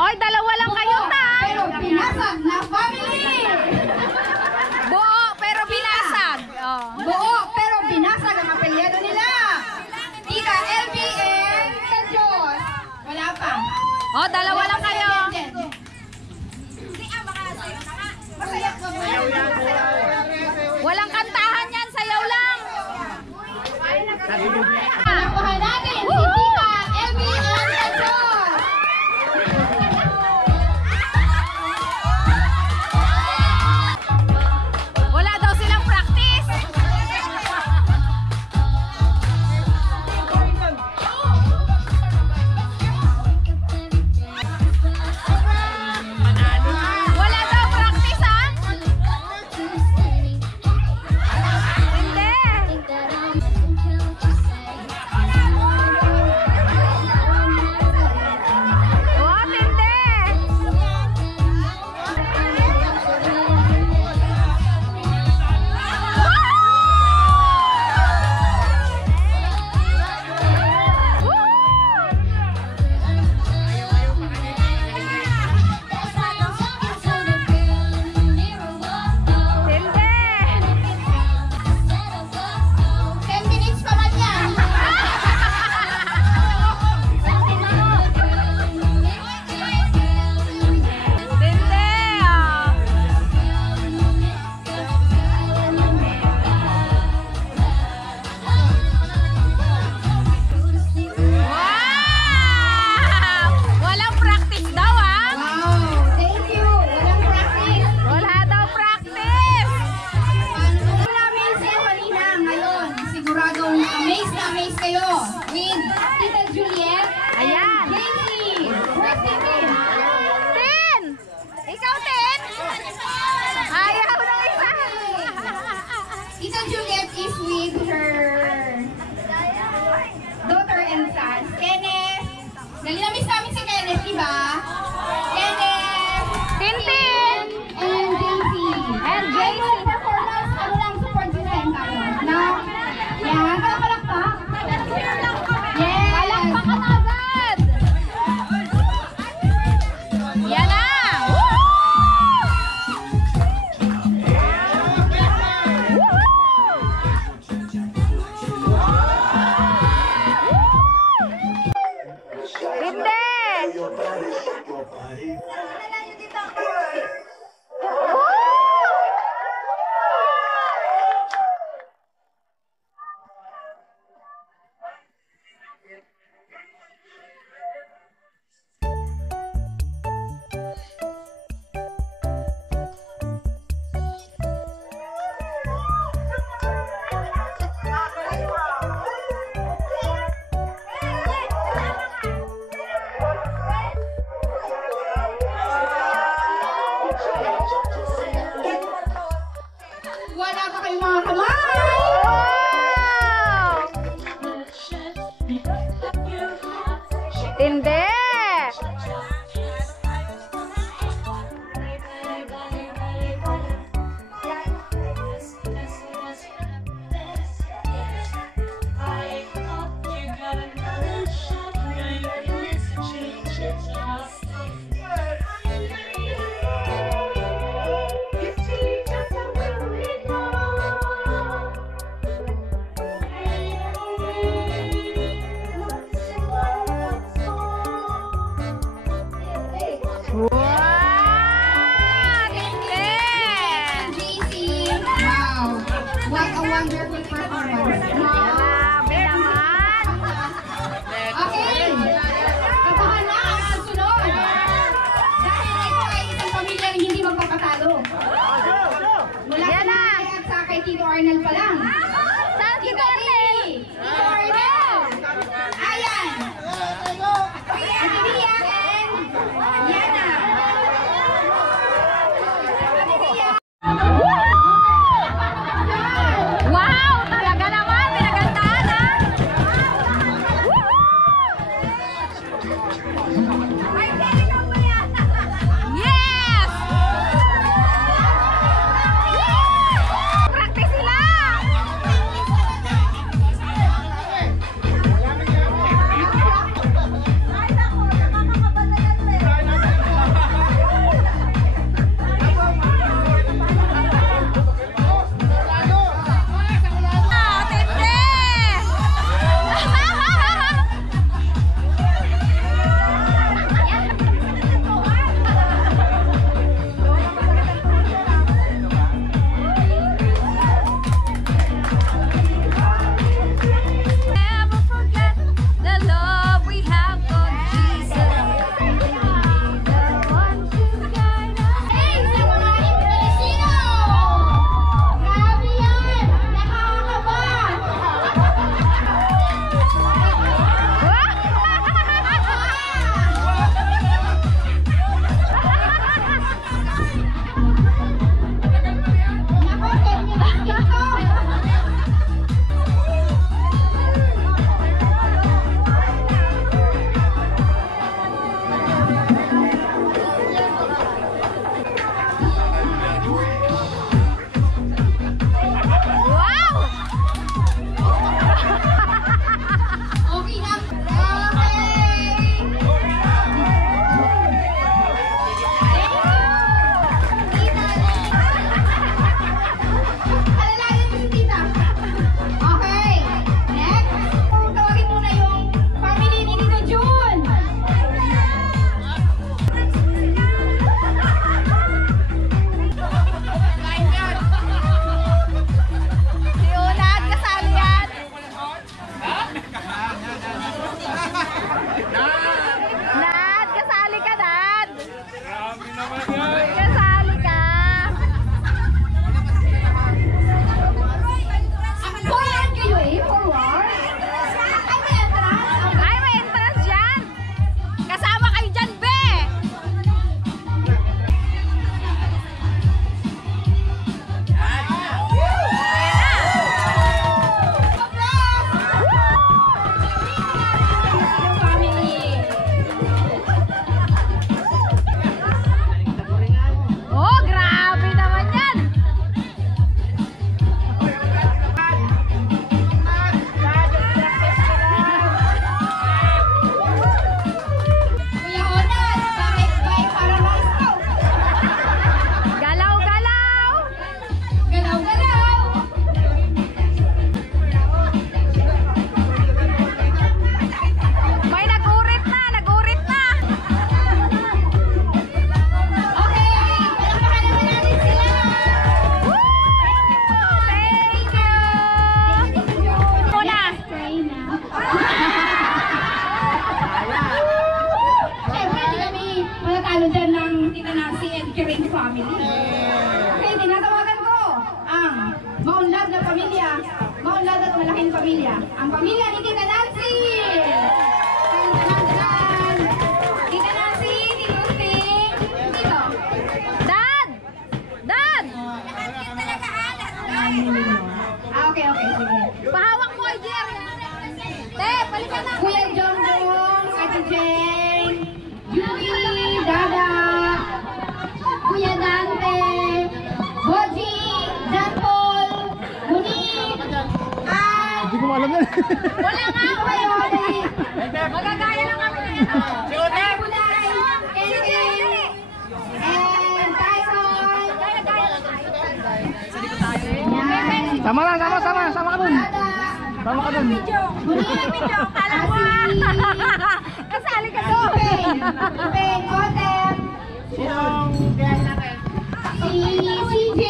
Oy, dalawa lang kayo ta. Pero binasag na family. Buo pero binasag. Oh. Buo pero binasag ang apelyido nila. Tita LB and Diyos. Wala pa. Oh, dalawa lang kayo. Walang kantahan yan, sayaw lang. Palakuhan natin si Tita LB and Diyos. Wala daw silang practice. Wala daw practice, ha? Hindi. What? Hindi. Hindi. 10 minutes pa man yan. Hindi. Ah. Wow! Walang practice daw, ha? Wow, thank you. Walang practice. Wala daw practice. Na-amaze kayo kanina. Ngayon, siguradong amaze na amaze kayo with Tita Juliet Ayan. and Daisy. Where's Daisy? Tin! Ikaw, Tin? Ayaw na isa. Tita Juliet is with her daughter and son, Kenneth. Dali na-miss namin si Kenneth, diba? Kenneth, Tintin! and Daisy. And Daisy. Ano performance, ano lang, support system tayo. No? Yan, palakpak. Yes. Palakpakan agad! Yan na! Hindi! Wala pa kayong mga kamay. Wow! Hindi! Wow! Hindi! Daisy, wow. What a wonderful performance. Grabe naman! Okay. Tapahan na ang susunod. Dahil ito ay isang pamilya na hindi magpapatalo. Mula Yan kay na. Nanay at sa kay Tito Arnel pa lang. Saan si Cornel? Tito Arnel. Ayan. Ate Mia and Yana. Ate Mia. Wow! Talaga naman! Pinagandaan, ha? Yes! Practice sila! Kiring family. Okay, tinatawagan ko ang maunlad na pamilya, maunlad at malaking pamilya. Ang pamilya ni Tita Nancy! Tan-tan-tan! Tita Nancy, Tito Usting, dito. Dad! Dad! Okay, sige. Pahawak mo kay Jerry. Te, palikan na. Kuya Jongjong, Ate Jane, Yuri, Dada, Kuya Dante, Boji, John Paul, Monique, at Hindi ko alam yan. Wala nga. Tito Mayori, Magagaya lang kami na yan. Ay Buday, Ken, and Tyson. Yan. Sama lang, sama ka dun. Dada, Sama ka dun. Monique, Kala mo ah. Kasali ka doon. Ipeng, Otep, si CJ,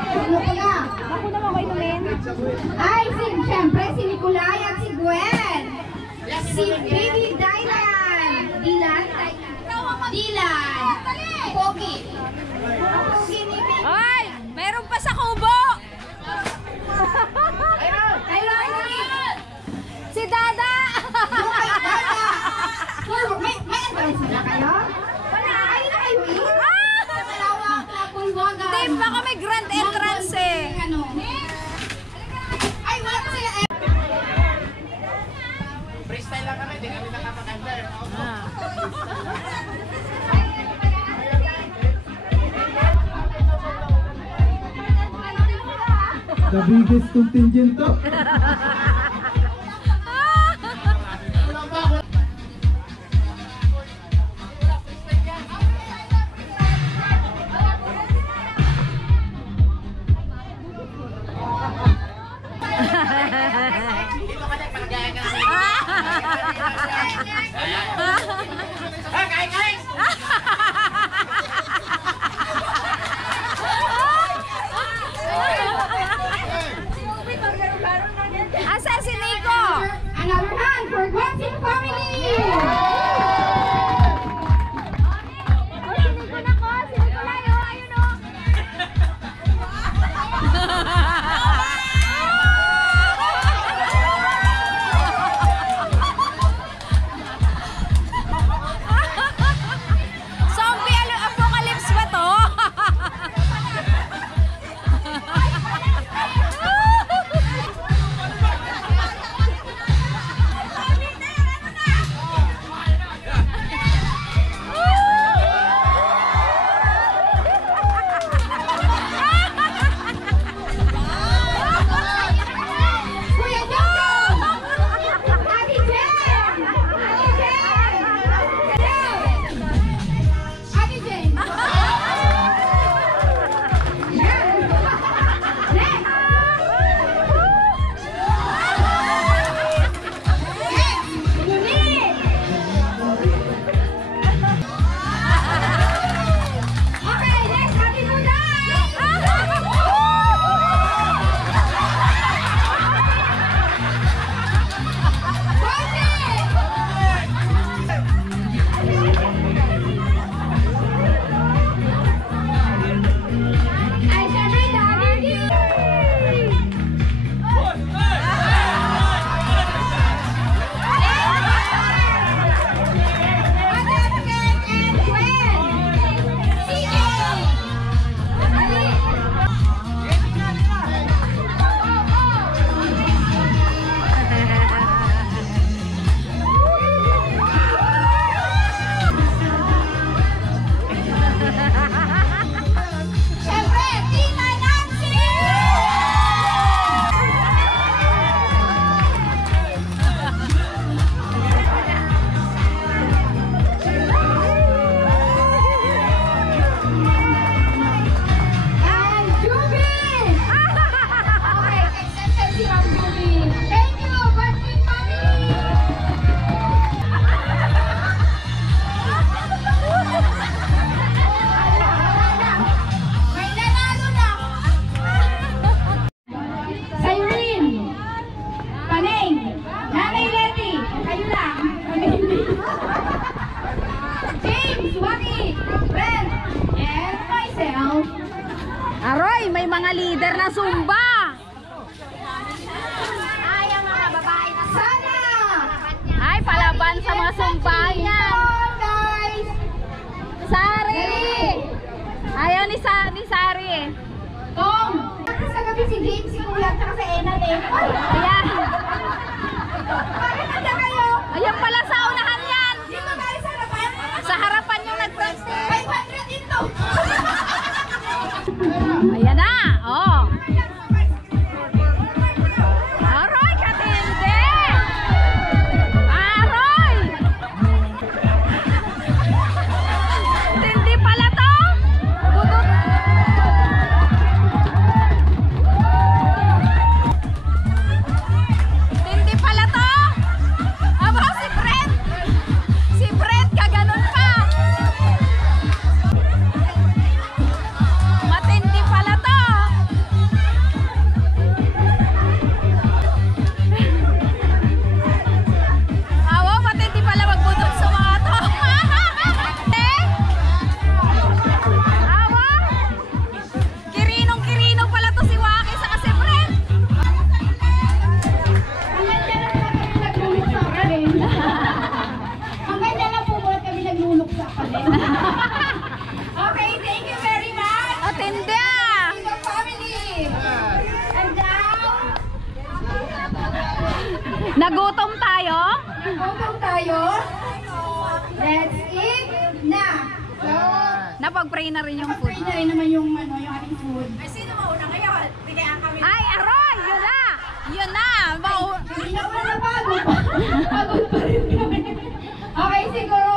ano pa nga? Ako naman ko inumin. Ay, siyempre, si Nicolay at si Gwen. Si Baby Dylan. Dylan? Dylan. Pogi. Pogi ni Baby. Ay, meron pa sa kubo. Ayun, Si Dada. yung kay Dada. May entrance na kayo? Wala. Ay, malawak na pulwagan. Hindi pa kami grand entrance eh. Ano? Ay, wala pa sila. Freestyle lang kami, di kami nakapaganda. The biggest contingent to. Dito ka na, palagayan ka na. Kain! Aroy, may mga leader na Zumba. Ay, ang mga babae na sana! Ay, palaban sa mga Zumba yan. Guys! Sari! Ayaw ni Sari eh. Tom! Sa gabi si James, si Kuya, at si Enan eh. Ayan. Bakit nanda kayo? Ayan pala sa unahan yan. Dito tayo sa harapan. Sa harapan yung nag-protest. 500 dito. Ayan na. Oh. Aroy, katindi. Aroy. Tindi pala to. Budot. Tindi pala to. Aba, si Fred. Si Fred, kaganon pa. Matindi pala to. Awa, matindi pala magbudot sa mga to. Awa, kirinong-kirino pala to si Waki sa kasi friend. Hanggang dyan lang po muna kami nagluluksa kami. Okay, thank you very much. Matindi ah. Your family. And now, Nagutom tayo. nagutom tayo. Let's eat na. So, Napag-pray na rin yung food. pray na rin naman yung ating food. Ay, aroy! Yun na! Yun na! Hindi na wala na pagod. Pagod pa rin kami. Okay, siguro,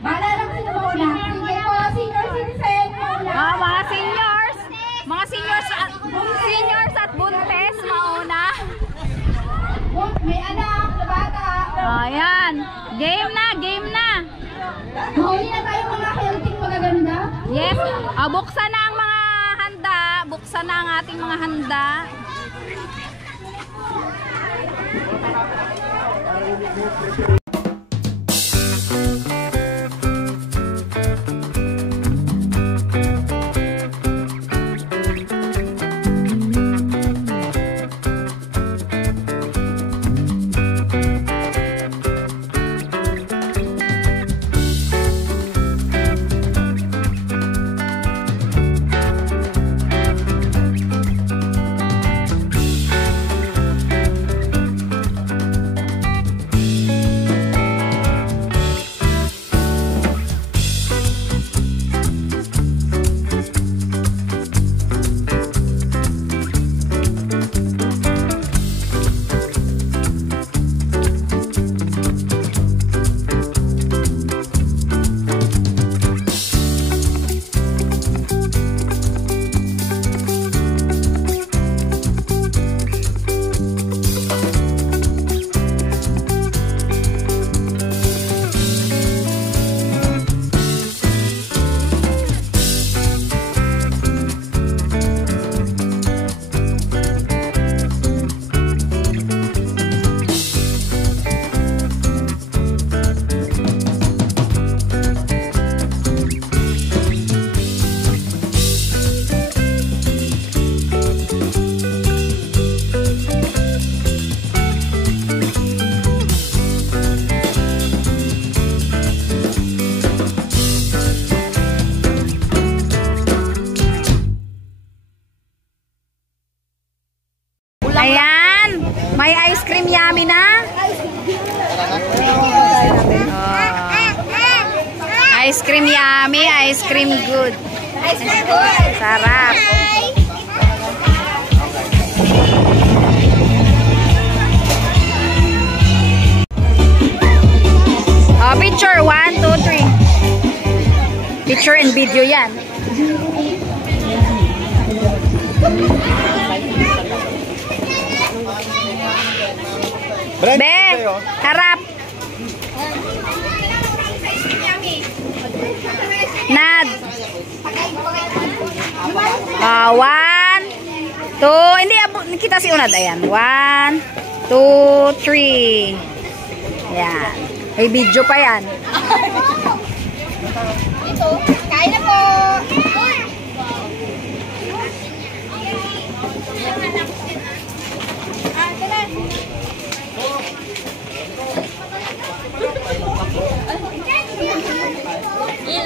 bahala lang sila mauna. Sige po, senior citizen, mauna. Mga seniors! Mga seniors at buntes, mauna. May anak na bata. Ayan. Game na, game na. Mahuli na tayo mga healthy magaganda. Yes. Buksan na ang mga handa. Buksan na ang ating mga handa. Ayan. May ice cream yummy na. Ice cream yummy, ice cream good. Ice cream good. Sarap. Picture 1, 2, 3. Picture and video yan. Be, harap. Nad. 1, 2, hindi kita si Unad. Ayan. 1, 2, 3. Ayan. May video pa yan. Ito, kain na po.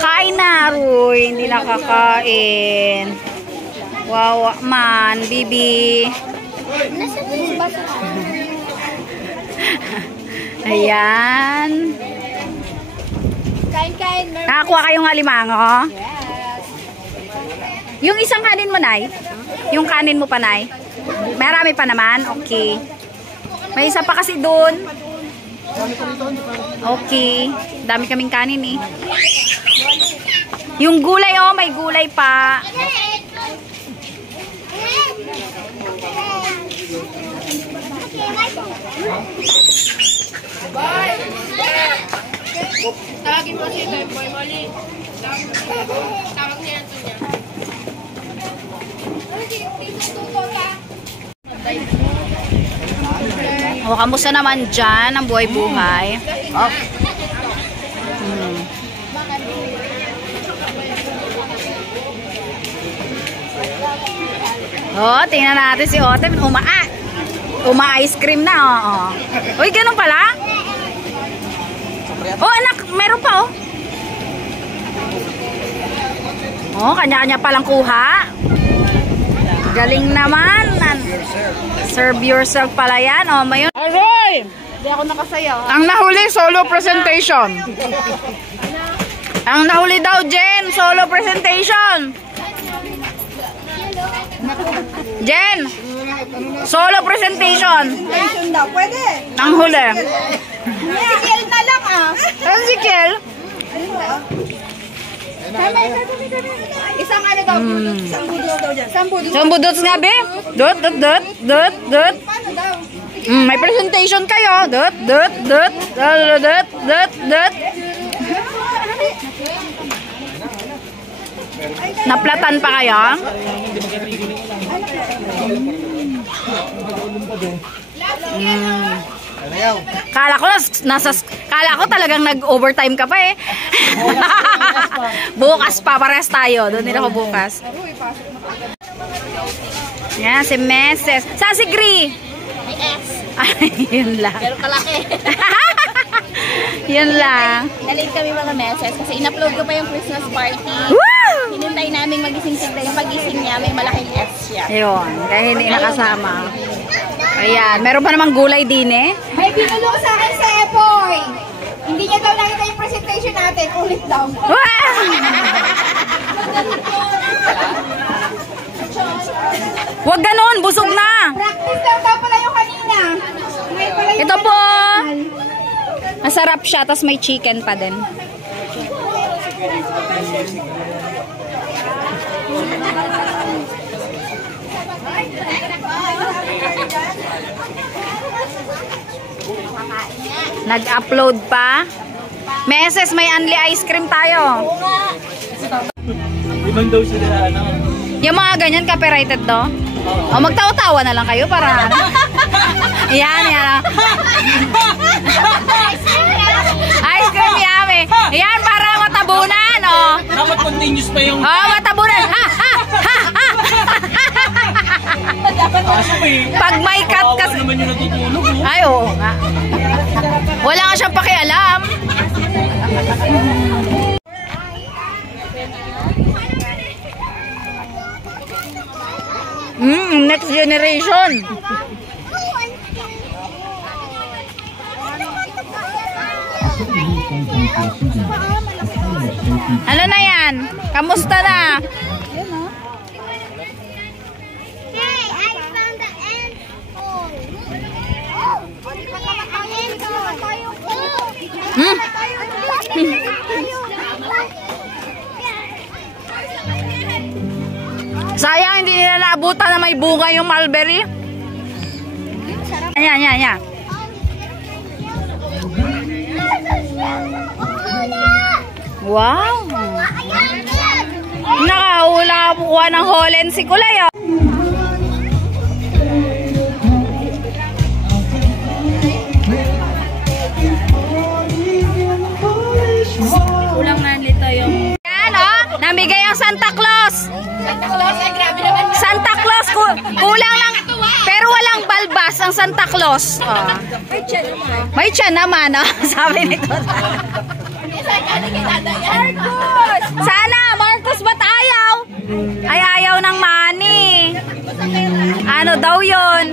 Kain na, Roy. Hindi nakakain. Wow, man, Bibi. Ayan. Kain-kain. Nakakuha kayong alimango? Yung isang kanin mo, Nay? Yung kanin mo pa, Nay? Marami pa naman? Okay. May isa pa kasi doon. Okay. Dami kaming kanin eh. Yung gulay, oh, may gulay pa. Tawagin mo si Boy Molly. Tawag niya ito niya. O, kamusta naman dyan ang buhay-buhay? Oh, tingnan natin si Otem. Uma-ice cream na, oh. Uy, ganun pala? Oh, anak, meron pa, oh. Oh, kanya-kanya palang kuha. Galing naman. Serve yourself pala yan. Oh, mayon. Aroy! Hindi ako nakasayaw. Ang nahuli, solo presentation. Ang nahuli daw, Jen. Solo presentation. Jen. Solo presentation. daw, pwede. Ang huli. Sikil na lang ah. Ang sikil. Isang ano daw, isang budos daw dyan. Isang budos. Isang budots nga, be. Dot. Paano daw? May presentation kayo. Dot. Naplatan pa kayo? Kala ko talagang nag-overtime ka pa eh. Bukas pa, pares tayo. Doon nila ako bukas. Yan, si Meses. Saan si Gri? Ay, yun lang. Pero kalaki. Yun lang. Galing kami mga meses kasi in-upload ko pa yung Christmas party. Woo! Hinintay namin magising-sigla yung pagising niya, may malaking S siya. Ayun, dahil hindi nakasama. Ayan, meron pa namang gulay din eh. May binulong sa akin sa Epoy. Hindi niya daw nakita yung presentation natin. Ulit daw. Wow! Huwag ganun, busog na. Practice daw pala yung kanina. Ngayon pala yung Ito po. Masarap siya, tapos may chicken pa din. Nag-upload pa. Meses, may unli ice cream tayo. Ibang daw sila, ano? Yung mga ganyan, copyrighted to. O, magtawa-tawa na lang kayo para ano. Yan. Ice cream yummy. Yan, para matabunan, oh. Dapat continuous pa yung... Oh, matabunan. Ha. Kaso eh. Pag may cut Kawawa kasi... naman yung natutulog, oh. Ay, oo nga. Wala nga siyang pakialam. Next generation. Ano na yan? Kamusta na? Hey, I found the ant hole. Sayang hindi nila naabutan na may bunga yung mulberry. Ayan. Wow! Nakahula po ng holen si Kulay, oh. Kulang na nito yung... Yan, oh! Namigay ang Santa Claus! Santa Claus, ay grabe naman. Santa Claus, kulang lang. Pero walang balbas ang Santa Claus. Oh. May tiyan naman, oh. Sabi nito. Marcos! Sana, Marcos, ba't ayaw? Ay, ayaw ng money. Ano daw yun?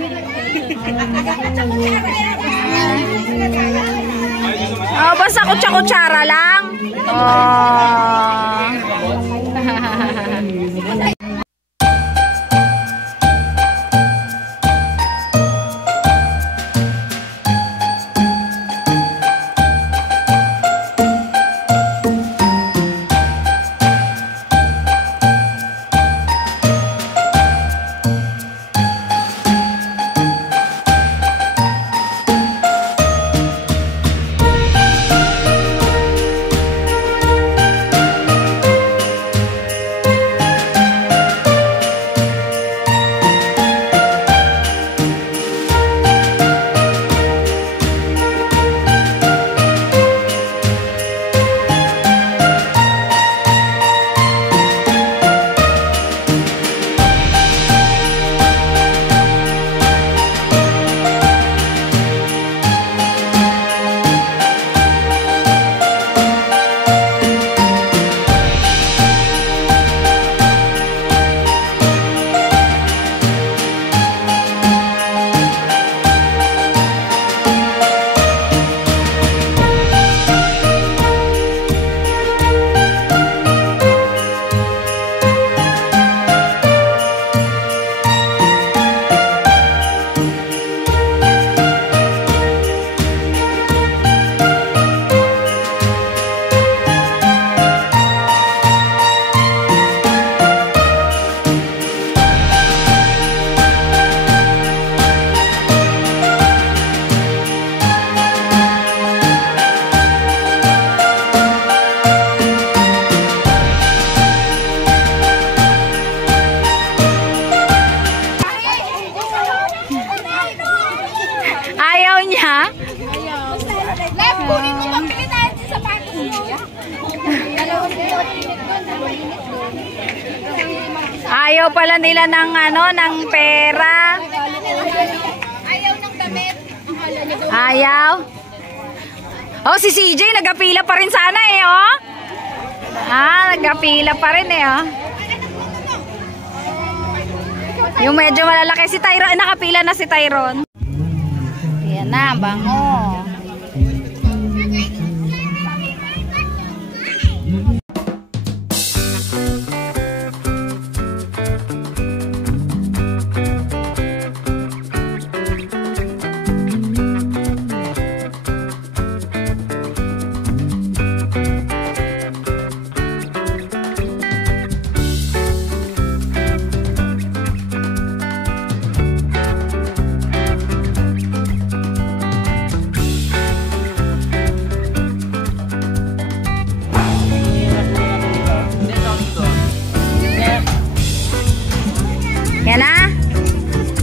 Oh, basta kutsa-kutsara lang. Oh. Ayaw niya? Left, kunin mo pambili tayo sa package mo. Ayaw pala nila ng ano, ng pera. Ayaw ng damit. Ayaw. Oh, si CJ nagapila pa rin sana eh, oh. Ah, nagapila pa rin eh, oh. Yung medyo malalaki si Tyron, nakapila na si Tyron. Yan na, bango. Yan na.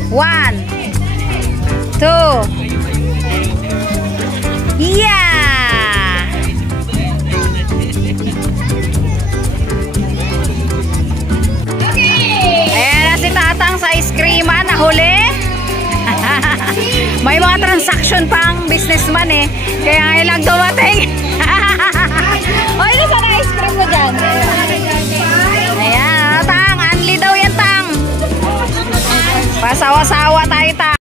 1, 2. Yeah! Ayan na si Tatang sa ice creaman. Nahuli. May mga transaction pang businessman eh. Kaya ngayon lang dumating. Oy, nasa na ice cream mo dyan? Ayan, Tang. Anli daw yan, Tang. Pasawa-sawa tayo, Tang.